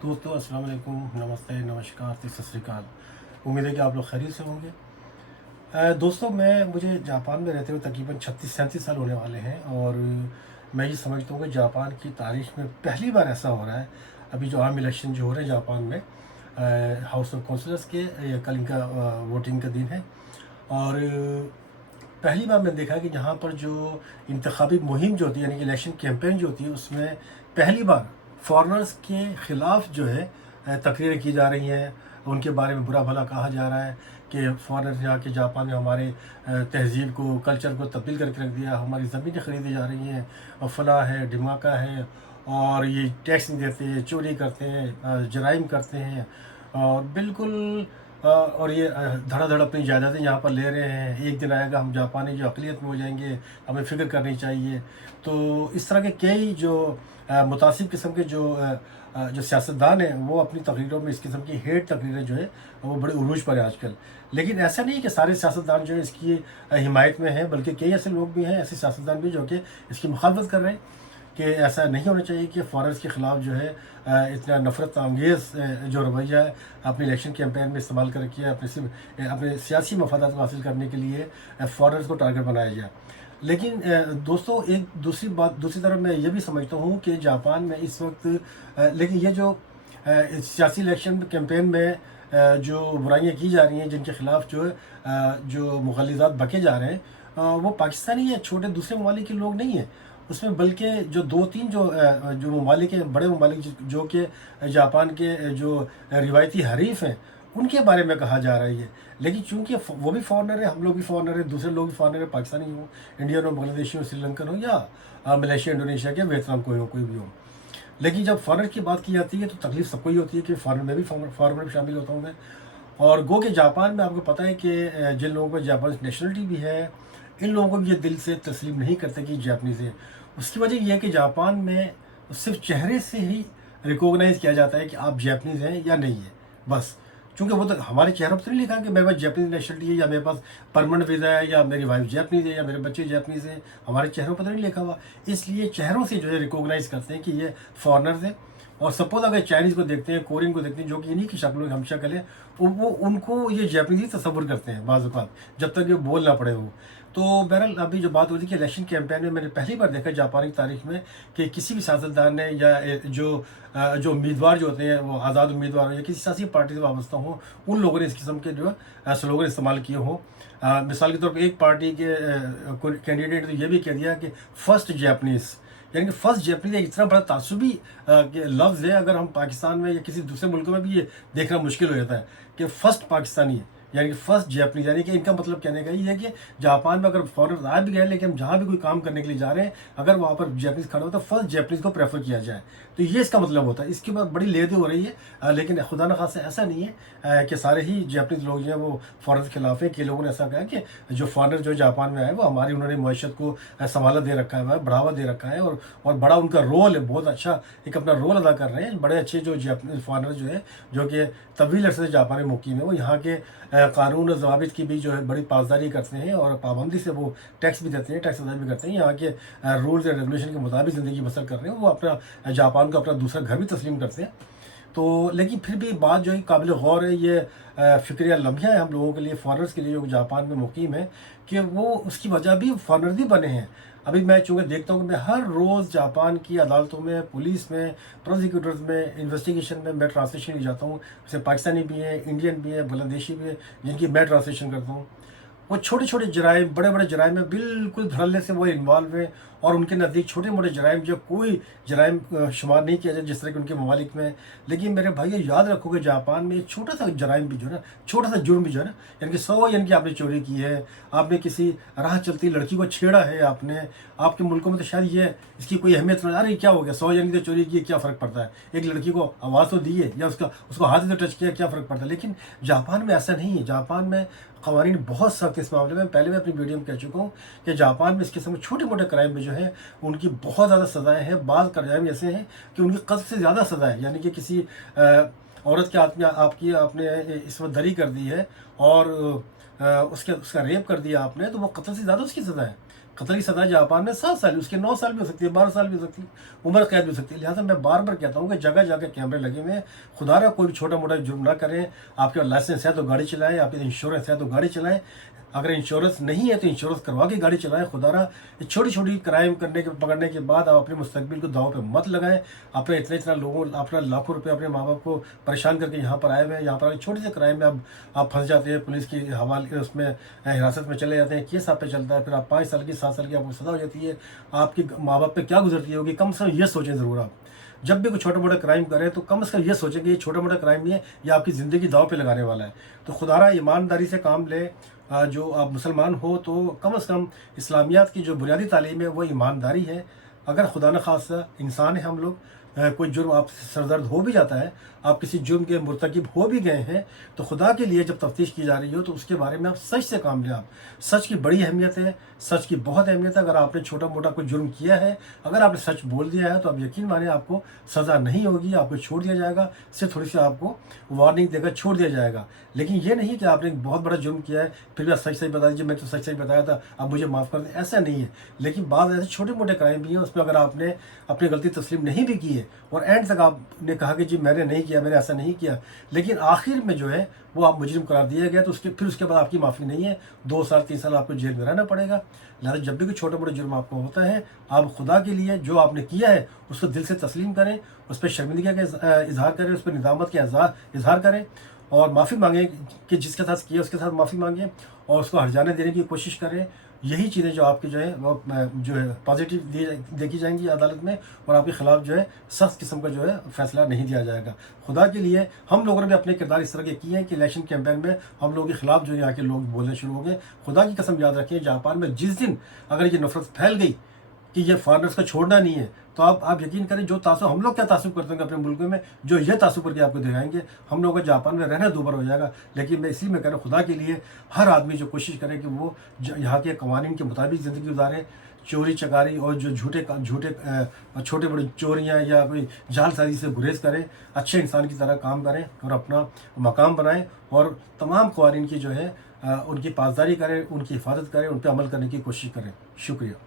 दोस्तों अस्सलाम वालेकुम, नमस्ते, नमस्कार, सत श्री अकाल। उम्मीद है कि आप लोग खैरियत से होंगे। दोस्तों मुझे जापान में रहते हुए तकरीबन 36-37 साल होने वाले हैं और मैं ये समझता हूँ कि जापान की तारीख में पहली बार ऐसा हो रहा है। अभी जो आम इलेक्शन जो हो रहे हैं जापान में हाउस ऑफ काउंसिलर्स के, कल इनका वोटिंग का दिन है और पहली बार मैंने देखा कि यहाँ पर जो इंतखाबी मुहिम जो होती है, यानी कि इलेक्शन कैंपेन जो होती है, उसमें पहली बार फॉरेनर्स के ख़िलाफ़ जो है तकरीरें की जा रही हैं। उनके बारे में बुरा भला कहा जा रहा है कि फॉरेनर यहाँ के जापान में हमारे तहज़ीब को, कल्चर को तब्दील करके रख दिया, हमारी ज़मीनें ख़रीदी जा रही हैं और फलाह है, धमाका है और ये टैक्स नहीं देते, चोरी करते हैं, जराइम करते हैं और बिल्कुल और ये धड़ाधड़ अपनी जायदादें यहाँ पर ले रहे हैं। एक दिन आएगा हम जापानी जो अक़लियत में हो जाएंगे, हमें फ़िक्र करनी चाहिए। तो इस तरह के कई जो मुतासिब किस्म के जो सियासतदान हैं, वो अपनी तकरीरों में इस किस्म की हेट तकरीरें जो है वो बड़े उरूज पर है आजकल। लेकिन ऐसा नहीं है कि सारे सियासतदान जो है इसकी हिमायत में हैं, बल्कि कई ऐसे लोग भी हैं, ऐसे सियासतदान भी जो कि इसकी मुखालफत कर रहे हैं कि ऐसा नहीं होना चाहिए कि फ़ॉरेनर्स के ख़िलाफ़ जो है इतना नफ़रत अंगेज़ जो रवैया है अपने इलेक्शन कैंपेन में इस्तेमाल कर किया, अपने सियासी मफादात को हासिल करने के लिए फ़ॉरेनर्स को टारगेट बनाया जाए। लेकिन दोस्तों, एक दूसरी तरफ मैं ये भी समझता हूँ कि जापान में इस वक्त लेकिन ये जो सियासी इलेक्शन कैंपेन में जो बुराइयाँ की जा रही हैं, जिनके ख़िलाफ़ जो है जो मुग़ल्लिज़ात बके जा रहे हैं, वो पाकिस्तानी या छोटे दूसरे ममालिक के लोग नहीं हैं उसमें, बल्कि जो 2-3 जो ममालिक हैं, बड़े ममालिक जो कि जापान के जो रिवायती हरीफ हैं, उनके बारे में कहा जा रहा है ये। लेकिन चूँकि वो भी फ़ॉरेनर है, हम लोग भी फ़ॉरेनर हैं, दूसरे लोग भी फ़ॉरेनर हैं, पाकिस्तानी हो, इंडियन हो, बांग्लादेशी हो, श्रीलंकन हो या मलेशिया, इंडोनेशिया के, वियतनाम कोई भी हो। लेकिन जब फ़ॉरेनर की बात की जाती है तो तकलीफ़ सबको ही होती है कि फ़ॉरेन में भी फ़ॉरेनर में शामिल होता हूँ मैं। और गो कि जापान में आपको पता है कि जिन लोगों को जापान नेशनलिटी भी है, इन लोगों को भी ये दिल से तस्लीम नहीं करते कि जापानीज़ है। उसकी वजह ये है कि जापान में सिर्फ चेहरे से ही रिकॉग्नाइज़ किया जाता है कि आप जापानीज़ हैं या नहीं है, बस। चूँकि वो तो हमारे चेहरों पर तो नहीं लिखा कि मेरे पास जापानीज़ नेशनलिटी है या मेरे पास परमानेंट वीज़ा है या मेरी वाइफ जापानीज़ है या मेरे बच्चे जापानीज़ हैं, हमारे चेहरों पर तो नहीं लिखा हुआ। इसलिए चेहरों से जो है रिकॉग्नाइज़ करते हैं कि ये फ़ॉरेनर्स हैं। और सपोज़ अगर चाइनीज़ को देखते हैं, कोरियन को देखते हैं, जो कि इन्हीं की शक्ल हम शक्ल है, वो उनको ये जापानीज़ ही तस्वुर करते हैं बाज़ औक़ात, जब तक ये बोल ना पड़े वो। तो बहरहाल अभी जो बात हो रही थी कि इलेक्शन कैंपेन में मैंने पहली बार देखा जापान की तारीख में कि किसी भी सियासतदान ने या जो उम्मीदवार जो होते हैं वो आज़ाद उम्मीदवार हो या किसी सियासी पार्टी से वाबस्ता हों, उन लोगों ने इस किस्म के जो है स्लोगन इस्तेमाल किए हों। मिसाल के तौर पर एक पार्टी के कैंडिडेट ने तो ये भी कह दिया कि फर्स्ट जापानीज़, यानी कि फर्स्ट जापानीज़ एक इतना बड़ा तासुबी लफ्ज़ है। अगर हम पाकिस्तान में या किसी दूसरे मुल्क में भी ये देखना मुश्किल हो जाता है कि फ़र्स्ट पाकिस्तानी है, यानी कि फ़र्स्ट जापानीज़, यानी कि इनका मतलब कहने का ये है कि जापान में अगर फ़ॉरेनर आ भी गए, लेकिन हम जहाँ भी कोई काम करने के लिए जा रहे हैं, अगर वहाँ पर जापानीज़ खड़ा हो तो फर्स्ट जापानीज़ को प्रेफर किया जाए। तो ये इसका मतलब होता है। इसके बाद बड़ी लेदी हो रही है, लेकिन खुदा न खास्ता ऐसा नहीं है कि सारे ही जापानीज़ लोग जो हैं वो फ़ॉरेनर के खिलाफ हैं। कि लोगों ने ऐसा कहा कि जो फ़ॉरेनर जो जापान में आए वो हमारी उन्होंने मईशत को संभाला दे रखा है, बढ़ावा दे रखा है और बड़ा उनका रोल है, बहुत अच्छा एक अपना रोल अदा कर रहे हैं। बड़े अच्छे जो जापानीज़ फ़ॉरेनर जो है, जो कि तवील अरसे से जापान में मुकीम है, वो यहाँ के कानून और ज़वाबित की भी जो है बड़ी पासदारी करते हैं और पाबंदी से वो टैक्स भी देते हैं, टैक्स अदा भी करते हैं। यहाँ के रूल्स एंड रेगुलेशन के मुताबिक ज़िंदगी बसर कर रहे हैं। वो अपना जापान को अपना दूसरा घर भी तस्लीम करते हैं। तो लेकिन फिर भी बात जो है काबिल गौर है, ये फ़िक्र लम्हा है हम लोगों के लिए, फ़ॉरेनर्स के लिए जो जापान में मुकीम है, कि वो उसकी वजह भी फ़ॉरेनर ही बने हैं। अभी मैं चूँकि देखता हूँ कि मैं हर रोज़ जापान की अदालतों में, पुलिस में, प्रोसिक्यूटर्स में, इन्वेस्टिगेशन में मैं ट्रांसलेशन भी जाता हूँ। जैसे पाकिस्तानी भी हैं, इंडियन भी हैं, बांग्लादेशी भी हैं, जिनकी मैं ट्रांसलेशन करता हूँ। वो छोटे-छोटे जराइम, बड़े-बड़े जराइम में बिल्कुल धड़ल्ले से वो इन्वॉल्व हैं और उनके नज़दीक छोटे-मोटे जराइम जो कोई जराइम शुमार नहीं किया जाए जिस तरह के उनके ममालिक में। लेकिन मेरे भाइयों, याद रखो कि जापान में एक छोटा-सा जराइम भी जो है ना, छोटा-सा जुर्म भी जो है ना, यानी कि 100 यानी कि आपने चोरी की है, आपने किसी राह चलती लड़की को छेड़ा है आपने, आपके मुल्कों में तो शायद ये इसकी कोई अहमियत नहीं, अरे क्या हो गया, 100 यानी कि चोरी की, क्या फ़र्क पड़ता है? एक लड़की को आवाज़ तो दी है या उसको हाथ से टच किया, क्या फ़र्क पड़ता है? लेकिन जापान में ऐसा नहीं है। जापान में क़वानीन बहुत सख्त इस मामले में। पहले मैं अपनी वीडियो में कह चुका हूँ कि जापान में इस किस्म के छोटे-मोटे क्राइम में जो है उनकी बहुत ज़्यादा सज़ाएँ हैं। बाज़ क्राइम ऐसे हैं कि उनकी क़त्ल से ज़्यादा सज़ा है, यानी कि किसी औरत के हाथ में आपने इस्मत दरी कर दी है और उसका रेप कर दिया आपने, तो वो क़त्ल से ज़्यादा उसकी सज़ा है। कत्ल की सज़ा जापान में 7 साल, उसके 9 साल भी हो सकती है, 12 साल भी हो सकती है, उम्र कैद भी हो सकती है। लिहाजा मैं बार बार कहता हूँ कि जगह जगह कैमरे लगे हुए हैं, खुदा ना कोई भी छोटा मोटा जुर्म ना करें। आपके लाइसेंस है तो गाड़ी चलाएं, आपके इंश्योरेंस है तो गाड़ी चलाएं, अगर इंश्योरेंस नहीं है तो इंश्योरेंस करवा के गाड़ी चलाएं। खुदारा छोटी छोटी क्राइम पकड़ने के बाद आप अपने मुस्तकबिल को दाव पे मत लगाएं। अपने इतना लोगों, अपना लाखों रुपए अपने माँ बाप को परेशान करके यहाँ पर आए हुए हैं, यहाँ पर छोटे से क्राइम में आप फंस जाते हैं, पुलिस की हवाले उसमें हिरासत में चले जाते हैं, केस आप पे चलता है, फिर आप 5 साल की 7 साल की आपको सज़ा हो जाती है। आपकी माँ बाप पे क्या गुजरती होगी, कम से कम ये सोचें ज़रूर। आप जब भी कोई छोटा मोटा क्राइम करें तो कम से कम ये सोचें कि ये छोटा मोटा क्राइम नहीं है, ये आपकी ज़िंदगी दाव पे लगाने वाला है। तो खुदारा ईमानदारी से काम ले। जो आप मुसलमान हो तो कम से कम इस्लामियात की जो बुनियादी तालीम है वो ईमानदारी है। अगर खुदा न खास्ता इंसान है हम लोग, कोई जुर्म आप सरदर्द हो भी जाता है, आप किसी जुर्म के मुर्तकिब हो भी गए हैं, तो खुदा के लिए जब तफ्तीश की जा रही हो तो उसके बारे में आप सच से काम लें। आप सच की बड़ी अहमियत है, सच की बहुत अहमियत है। अगर आपने छोटा मोटा कोई जुर्म किया है, अगर आपने सच बोल दिया है तो आप यकीन माने आपको सज़ा नहीं होगी, आपको छोड़ दिया जाएगा, सिर्फ थोड़ी सी आपको वार्निंग देकर छोड़ दिया जाएगा। लेकिन ये नहीं कि आपने बहुत बड़ा जुर्म किया है फिर भी आप सच सच बता दीजिए, मैं तो सच सच बताया था, अब मुझे माफ़ कर दें, ऐसा नहीं है। लेकिन बाद ऐसे छोटे मोटे क्राइम भी हैं, उसमें अगर आपने अपनी गलती तस्लीम नहीं भी की है और एंड तक आपने कहा कि जी मैंने नहीं किया, मैंने ऐसा नहीं किया, लेकिन आखिर में जो है वो आप मुजरिम करार दिया गया, तो उसके बाद आपकी माफ़ी नहीं है, 2 साल 3 साल आपको जेल में रहना पड़ेगा। लिहाजा जब भी कोई छोटा मोटा जुर्म आपको होता है, आप खुदा के लिए जो आपने किया है उसको दिल से तस्लीम करें, उस पर शर्मिंदगी का इजहार करें, उस पर निदामत का इजहार करें और माफ़ी मांगें कि जिसके साथ किया उसके साथ माफ़ी मांगें और उसको हर्जाने देने की कोशिश करें। यही चीज़ें जो आपकी जो है वो जो है पॉजिटिव देखी जाएंगी अदालत में, और आपके ख़िलाफ़ जो है सख्त किस्म का जो है फ़ैसला नहीं दिया जाएगा। खुदा के लिए हम लोगों ने भी अपने किरदार इस तरह के किए हैं कि इलेक्शन कैंपेन में हम लोगों के ख़िलाफ़ जो यहाँ के लोग बोलने शुरू हो गए। खुदा की कसम याद रखिए, जापान में जिस दिन अगर ये नफरत फैल गई कि ये फॉरनर्स को छोड़ना नहीं है, तो आप यकीन करें जो तासुब हम लोग क्या तासुब करते हैं अपने मुल्क में, जो ये तासुब करके आपको दिखाएंगे, हम लोगों का जापान में रहना दूभर हो जाएगा। लेकिन मैं इसलिए मैं कह रहा हूँ खुदा के लिए हर आदमी जो कोशिश करे कि वो यहाँ के कवानीन के मुताबिक ज़िंदगी गुजारे, चोरी चकारी और जो झूठे छोटे बड़े चोरियाँ या कोई जालसाजी से गुरेज करें, अच्छे इंसान की तरह काम करें और अपना मकाम बनाएं और तमाम कवानीन की जो है उनकी पासदारी करें, उनकी हिफाजत करें, उन पर अमल करने की कोशिश करें। शुक्रिया।